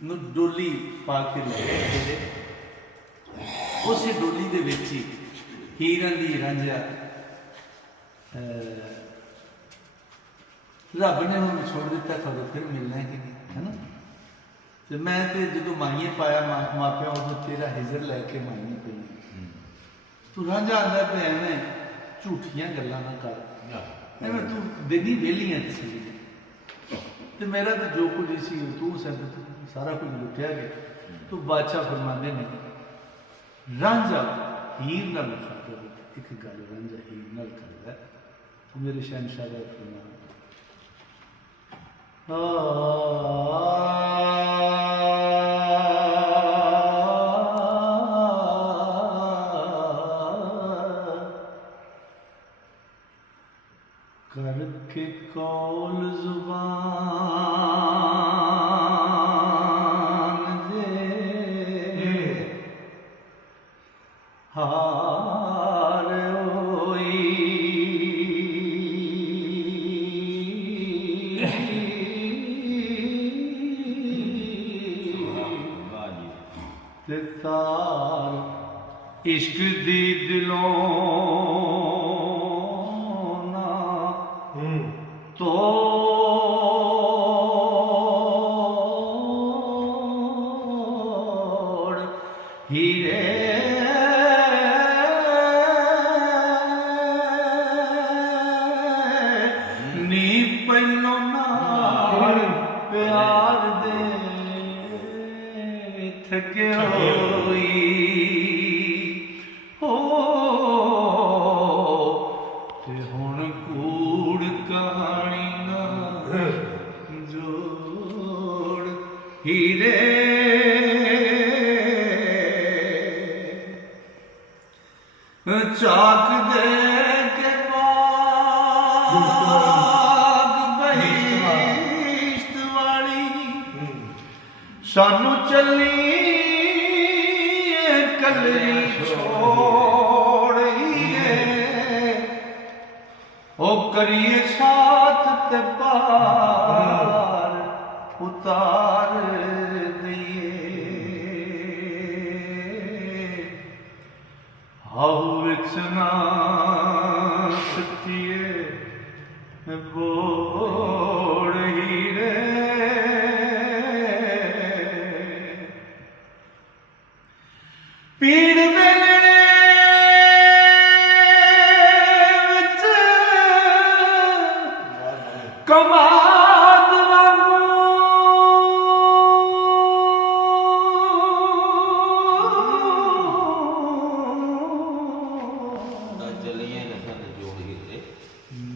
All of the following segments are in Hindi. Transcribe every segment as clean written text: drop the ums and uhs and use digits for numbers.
डोली पा के ले उस डोली दे विच ही हीर दी रांझा रब ने हम छोड़ दिता, खबर फिर मिलना है कि नहीं, है ना। तो मैं तो जो माइए पाया मापिया उदो तेरा हिजर लैके माइए पी तू रांझा आंदा पे एवं झूठियां गल्लां ना कर, एवं तू दिनी वेली है तस्वीर तो मेरा तो जो कुछ सी तू सब सारा कुछ लुटिया गया। तो बादशाह फरमाते ने रांझा हीर नाल मुखातब एक गल रांझा हीर नाल करदा तो मेरे शहनशाह दा फरमान करके कौल जुबान दे हार होई ते तार इश्क दी दिलों तोड़ हीरे नी पहलो नाल प्यार दे थके होई हो ते हुण कूड़ कहानी ना जोड़ हीरे चाक दे के बाग बहिश्त वाली सानू चली कलरी छोड़िए ओ करिए साथ ते पार उतार हाउ विचना सच्चिए बोड़ हीरे पीड़ वेलणे विच कमाद वांगू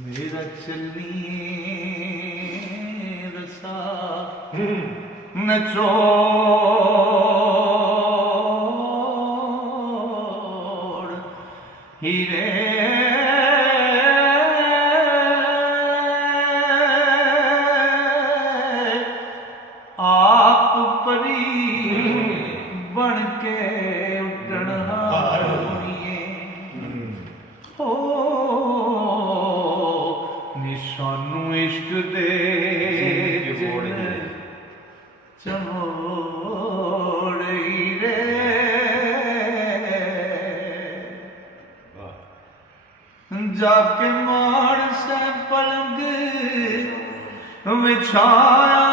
मेरा चलिए रसा नचोड़ हीरे आप परी बन के उड़न हारिए हो निशानू इश्क दे चमोड़ हीरे जाके मार से पलंग विछाया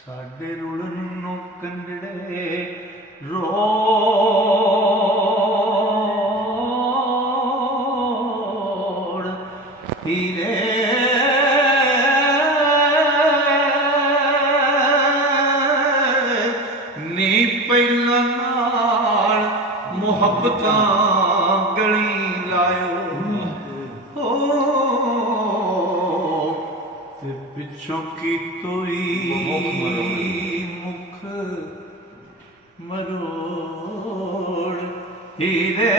साडे रुलन नो कंजड़े रोड़ हीरे नी पहला नाल मुहब्बतां गली लायो हो ते पिछों की तोई मुख मरोड़ हीरे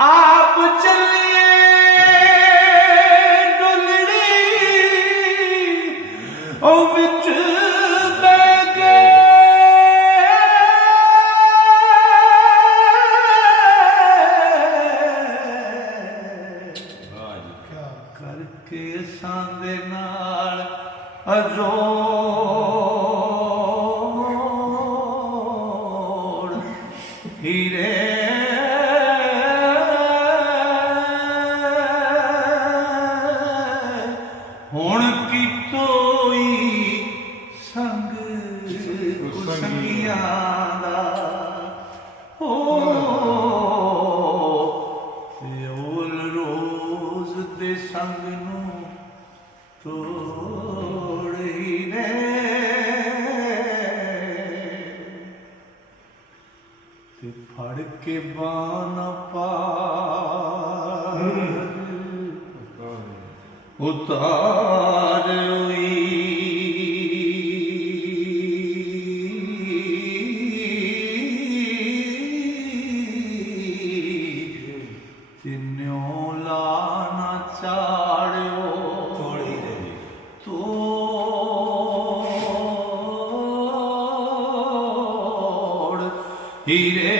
आप चलिए डुलड़ी ओ विच बैठे दुनिया दा ओ ओल रोज दे संग नू तोड़ ही ने ते फड़ के बाना पार उतार हीरे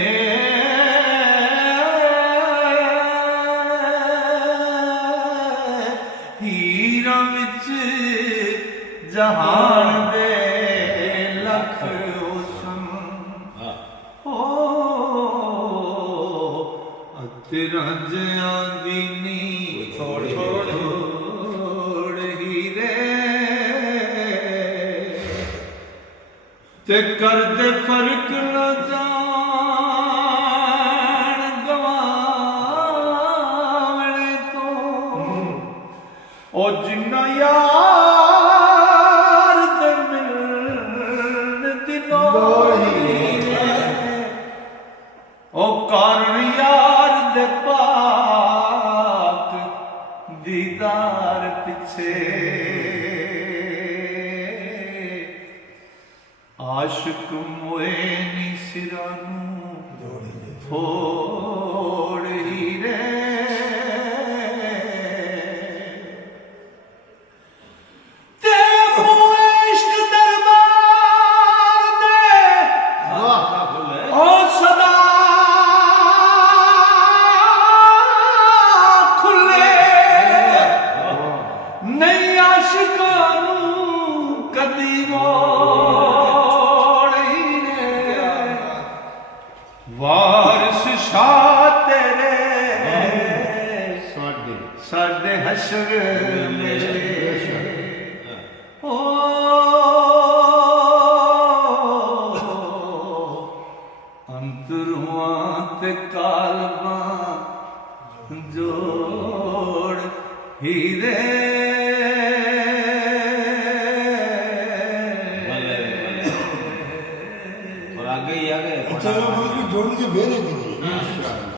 हीरा विच जहान दे लख हुस्न ओ तेरा जियां दी नी थोड़ हीरे ते कर दे फर्क न जान गवावणे तो ओ जिन्ना यार दे मिलन दी लोड़ी ओ कारण यार दे पाक दीदार पिछे आशिक मोए नी सिरानू थोड़ हीरे ते मोए इश्क दरबार दे ओ सदा खुले नहीं आशिकानू कदी वारिस शाह तेरे साडे हशर मेरे ओ अंतरुआं ते कालबां जोड़ हीरे चलो जोड़ के भेजे